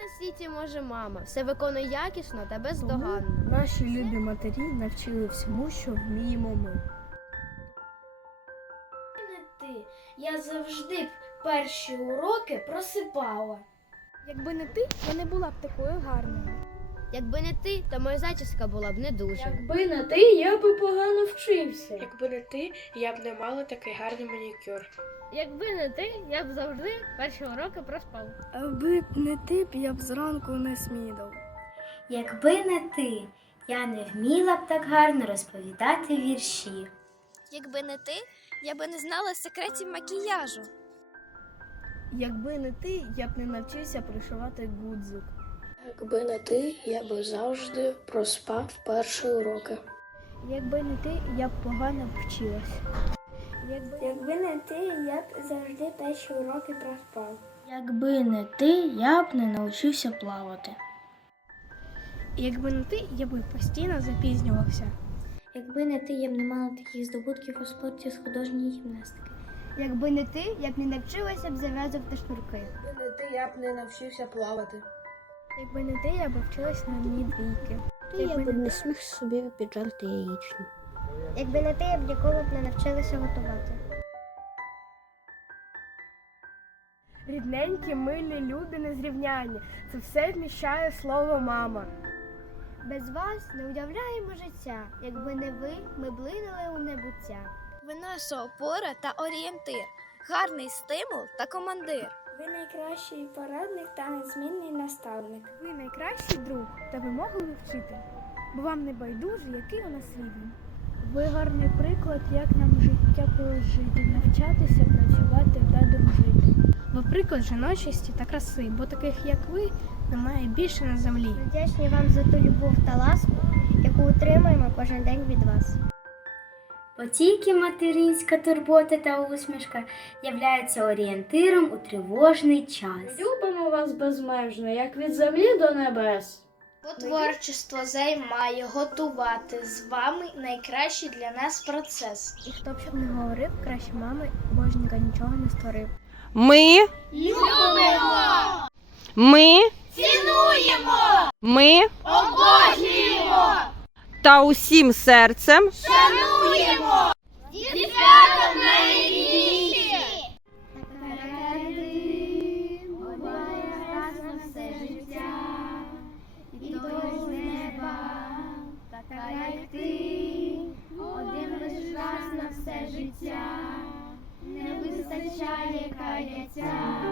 на світі може мама. Все виконує якісно та бездоганно. Наші любі матері навчили всьому, що вміємо ми. не ти. Я завжди б перші уроки просипала. Якби не ти, я не була б такою гарною. Якби не ти, то моя зачіска була б не дуже. Якби не ти, я би погано вчився. Якби не ти, я б не мала такий гарний манікюр. Якби не ти, я б завжди перші уроки проспав. Аби не ти я б зранку не смідав. Якби не ти, я не вміла б так гарно розповідати вірші. Якби не ти, я би не знала секретів макіяжу. Якби не ти, я б не навчився пришивати гудзик. Якби не ти, я б завжди проспав перші уроки. Якби не ти, я б погано вчилась. Якби, Якби не ти, я б завжди перші уроки проспав. Якби не ти, я б не навчився плавати. якби не ти, я б постійно запізнювався. Якби не ти, я б не мала таких здобутків у спорті з художньої гімнастики. Якби не ти, я б не навчилася б зав'язувати шнурки. Якби не ти, я б не навчився плавати. Якби не ти, я б вчилась на одні двійки. я б не сміг собі піджарти яєчню. Якби не ти, я б ніколи б не навчилася готувати. Рідненькі, милі, люди незрівняні. Це все вміщає слово мама. Без вас не уявляємо життя. Якби не ви, ми блинули у небуття. Ви наша опора та орієнтир, гарний стимул та командир. Ви найкращий порадник та незмінний наставник. Ви найкращий друг та вимогливий вчитель, бо вам не байдуже, який у нас рівень. Ви гарний приклад, як нам життя прожити, навчатися, працювати та дружити. Ви приклад жіночості та краси, бо таких, як ви, немає більше на землі. Вдячні вам за ту любов та ласку, яку отримуємо кожен день від вас. Бо материнська турбота та усмішка являються орієнтиром у тривожний час. Любимо вас безмежно, як від землі до небес. Творчество займає готувати з вами найкращий для нас процес. І хто б щоб не говорив, краще мами божника нічого не створив. Ми любимо. Ми цінуємо. Ми обожнюємо. Та усім серцем. Раз на все життя, і той з неба, така як ти, один лиш раз на все життя, не вистачає каяття.